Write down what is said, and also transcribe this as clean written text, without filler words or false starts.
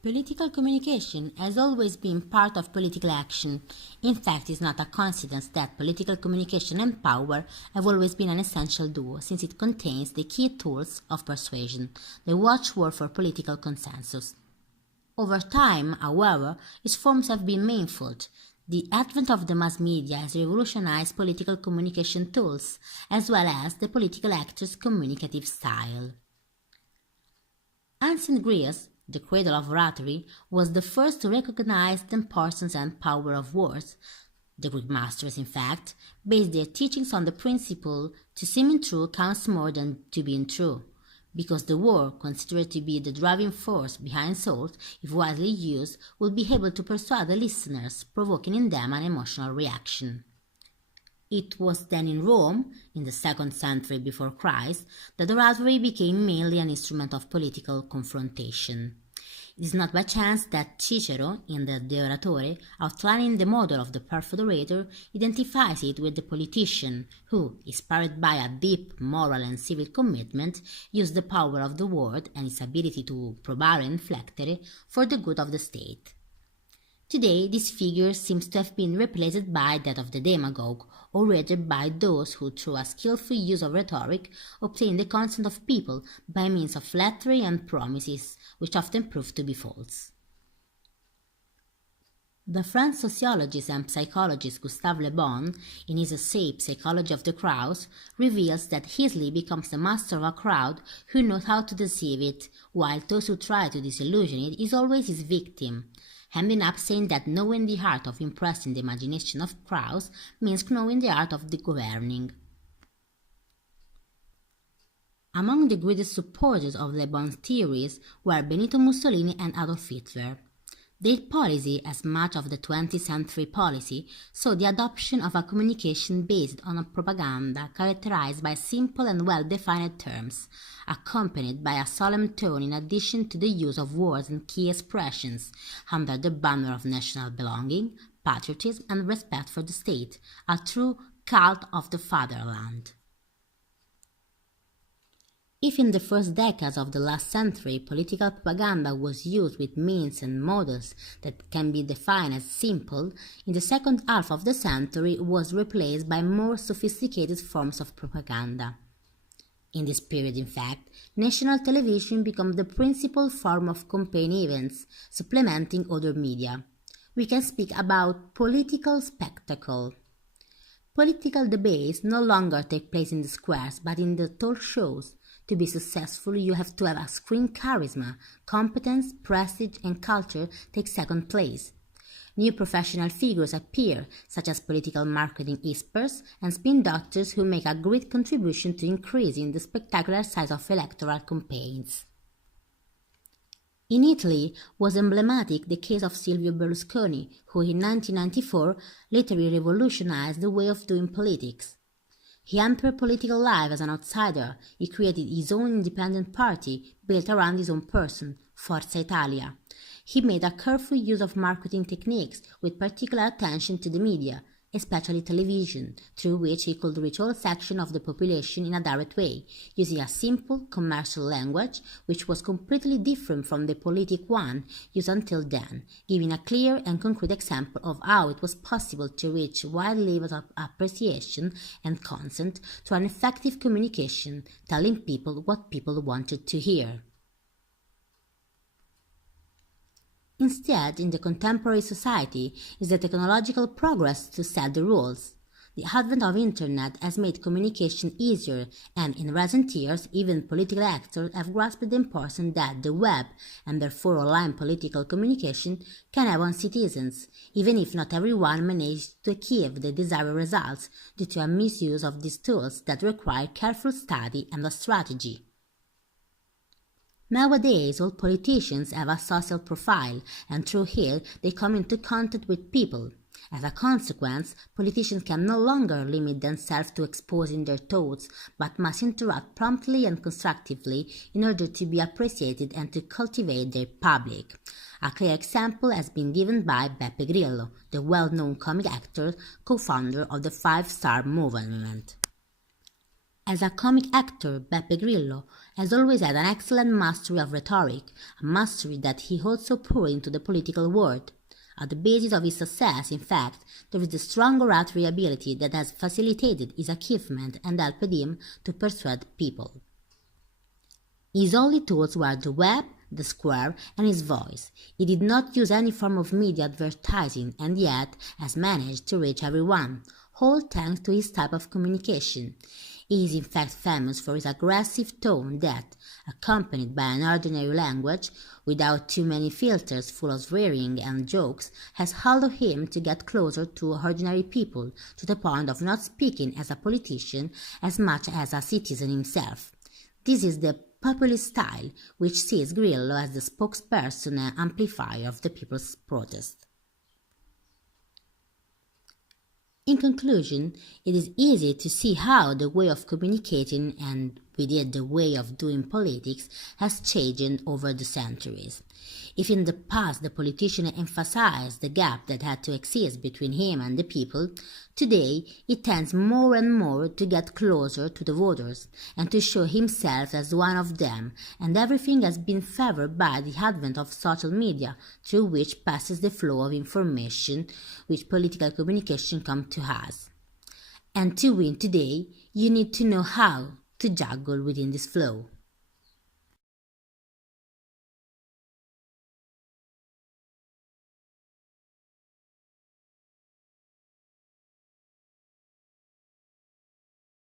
Political communication has always been part of political action. In fact, it's not a coincidence that political communication and power have always been an essential duo, since it contains the key tools of persuasion, the watchword for political consensus. Over time, however, its forms have been manifold. The advent of the mass media has revolutionized political communication tools, as well as the political actors' communicative style. Ancient Greece, the cradle of oratory, was the first to recognize the importance and power of words. The Greek masters, in fact, based their teachings on the principle to seem true counts more than to being true, because the word, considered to be the driving force behind thought, if widely used, will be able to persuade the listeners, provoking in them an emotional reaction. It was then in Rome, in the 2nd century before Christ, that oratory became mainly an instrument of political confrontation. It is not by chance that Cicero, in the De Oratore, outlining the model of the perfect orator, identifies it with the politician who, inspired by a deep moral and civil commitment, used the power of the word and its ability to probare and inflectere for the good of the state. Today, this figure seems to have been replaced by that of the demagogue, or rather by those who, through a skillful use of rhetoric, obtain the consent of people by means of flattery and promises, which often prove to be false. The French sociologist and psychologist Gustave Le Bon, in his essay Psychology of the Crowds, reveals that easily becomes the master of a crowd who knows how to deceive it, while those who try to disillusion it is always his victim, ending up saying that knowing the art of impressing the imagination of crowds means knowing the art of the governing. Among the greatest supporters of Le Bon's theories were Benito Mussolini and Adolf Hitler. Their policy, as much of the 20th century policy, saw the adoption of a communication based on a propaganda characterized by simple and well-defined terms, accompanied by a solemn tone in addition to the use of words and key expressions, under the banner of national belonging, patriotism and respect for the state, a true cult of the fatherland. If in the first decades of the last century political propaganda was used with means and models that can be defined as simple, in the second half of the century it was replaced by more sophisticated forms of propaganda. In this period, in fact, national television became the principal form of campaign events, supplementing other media. We can speak about political spectacle. Political debates no longer take place in the squares, but in the talk shows. To be successful, you have to have a screen charisma, competence, prestige, and culture take second place. New professional figures appear, such as political marketing experts and spin doctors who make a great contribution to increasing the spectacular size of electoral campaigns. In Italy was emblematic the case of Silvio Berlusconi, who in 1994 literally revolutionized the way of doing politics. He entered political life as an outsider. He created his own independent party built around his own person, Forza Italia. He made a careful use of marketing techniques with particular attention to the media, especially television, through which he could reach all sections of the population in a direct way, using a simple commercial language which was completely different from the politic one used until then, giving a clear and concrete example of how it was possible to reach wide levels of appreciation and consent through an effective communication, telling people what people wanted to hear. Instead, in the contemporary society, is the technological progress to set the rules. The advent of internet has made communication easier, and in recent years, even political actors have grasped the importance that the web, and therefore online political communication, can have on citizens, even if not everyone managed to achieve the desired results due to a misuse of these tools that require careful study and a strategy. Nowadays, all politicians have a social profile, and through it they come into contact with people. As a consequence, politicians can no longer limit themselves to exposing their thoughts, but must interact promptly and constructively in order to be appreciated and to cultivate their public. A clear example has been given by Beppe Grillo, the well-known comic actor, co-founder of the Five Star Movement. As a comic actor, Beppe Grillo has always had an excellent mastery of rhetoric, a mastery that he also poured into the political world. At the basis of his success, in fact, there is the strong oratory ability that has facilitated his achievement and helped him to persuade people. His only tools were the web, the square, and his voice. He did not use any form of media advertising and yet has managed to reach everyone, all thanks to his type of communication. He is in fact famous for his aggressive tone that, accompanied by an ordinary language, without too many filters full of swearing and jokes, has allowed him to get closer to ordinary people to the point of not speaking as a politician as much as a citizen himself. This is the populist style which sees Grillo as the spokesperson and amplifier of the people's protest. In conclusion, it is easy to see how the way of communicating and with it the way of doing politics has changed over the centuries. If in the past the politician emphasized the gap that had to exist between him and the people, today he tends more and more to get closer to the voters and to show himself as one of them, and everything has been favored by the advent of social media, through which passes the flow of information which political communication comes to us. And to win today, you need to know how to juggle within this flow.